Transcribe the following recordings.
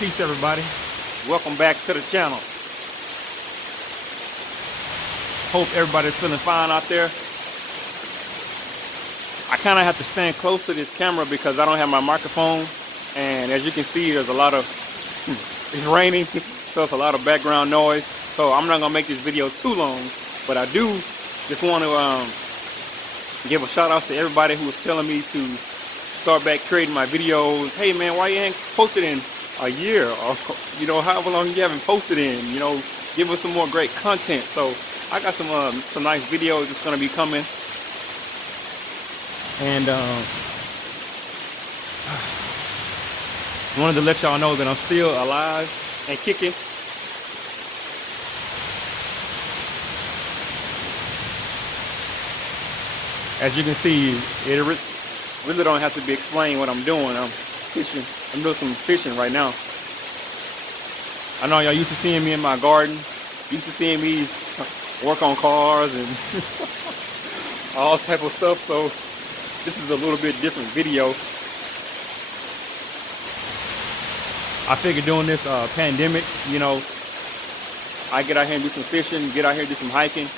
Peace, everybody. Welcome back to the channel. Hope everybody's feeling fine out there. I kind of have to stand close to this camera because I don't have my microphone, and as you can see, there's a lot of it's raining, so it's a lot of background noise. So I'm not gonna make this video too long, but I do just want to give a shout out to everybody who was telling me to start back creating my videos. Hey man, why you ain't posted in a year, or however long you haven't posted in? Give us some more great content. So I got some nice videos that's gonna be coming, and wanted to let y'all know that I'm still alive and kicking. As you can see, it really don't have to be explained what I'm doing. I'm fishing. I'm doing some fishing right now. I know y'all used to seeing me in my garden, used to seeing me work on cars and all type of stuff. So this is a little bit different video. I figured doing this pandemic, I get out here and do some fishing, get out here and do some hiking,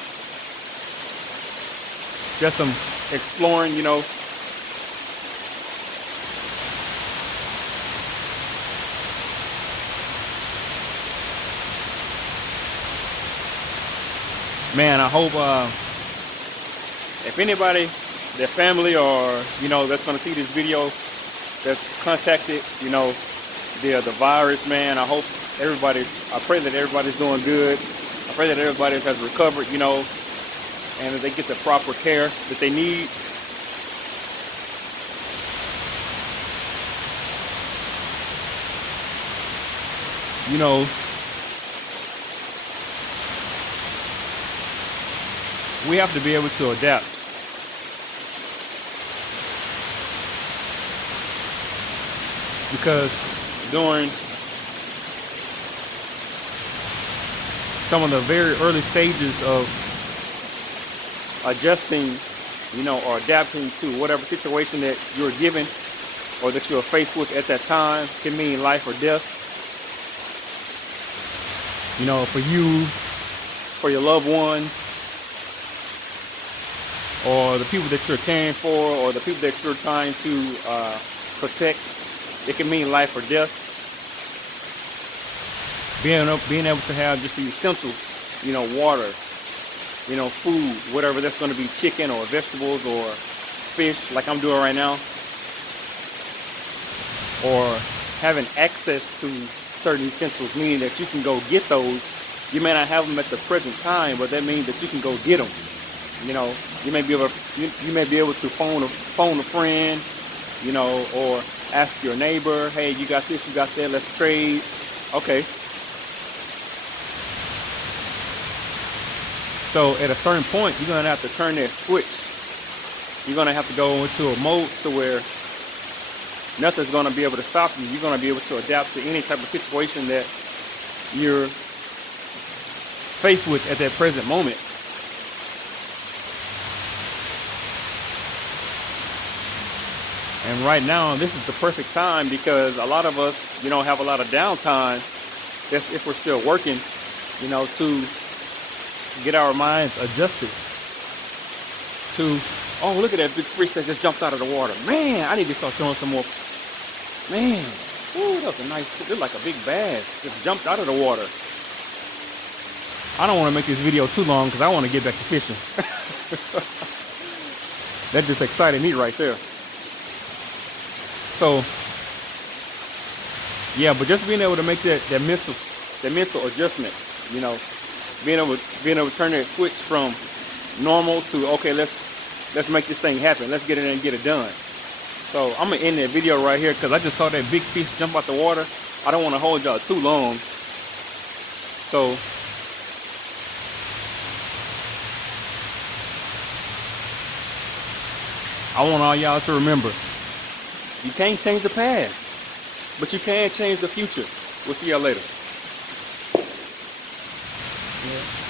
just some exploring, Man, I hope if anybody, their family, or that's gonna see this video, that's contacted, the virus, man, I pray that everybody's doing good. I pray that everybody has recovered, and that they get the proper care that they need. We have to be able to adapt. Because during some of the very early stages of adjusting, or adapting to whatever situation that you're given or that you're faced with at that time, can mean life or death. For you, for your loved ones, or the people that you're caring for, or the people that you're trying to protect, it can mean life or death. Being able to have just the essentials, water, food, whatever that's going to be, chicken or vegetables or fish, like I'm doing right now, or having access to certain essentials, meaning that you can go get those. You may not have them at the present time, but that means that you can go get them. You may be able to phone a friend, or ask your neighbor, hey, you got this, you got that, let's trade. Okay. So at a certain point, you're gonna have to turn that switch. You're gonna have to go into a mode to where nothing's gonna be able to stop you. You're gonna be able to adapt to any type of situation that you're faced with at that present moment. And right now, this is the perfect time, because a lot of us, have a lot of downtime if we're still working, to get our minds adjusted to, oh, look at that big fish that just jumped out of the water. Man, I need to start throwing some more. Man, ooh, that was a nice, it looked like a big bass just jumped out of the water. I don't want to make this video too long because I want to get back to fishing. That just excited me right there. So, yeah, but just being able to make that mental adjustment, being able to turn that switch from normal to, okay, let's make this thing happen. Let's get in there and get it done. So I'm gonna end that video right here because I just saw that big fish jump out the water. I don't want to hold y'all too long. So I want all y'all to remember, you can't change the past, but you can change the future. We'll see y'all later. Yeah.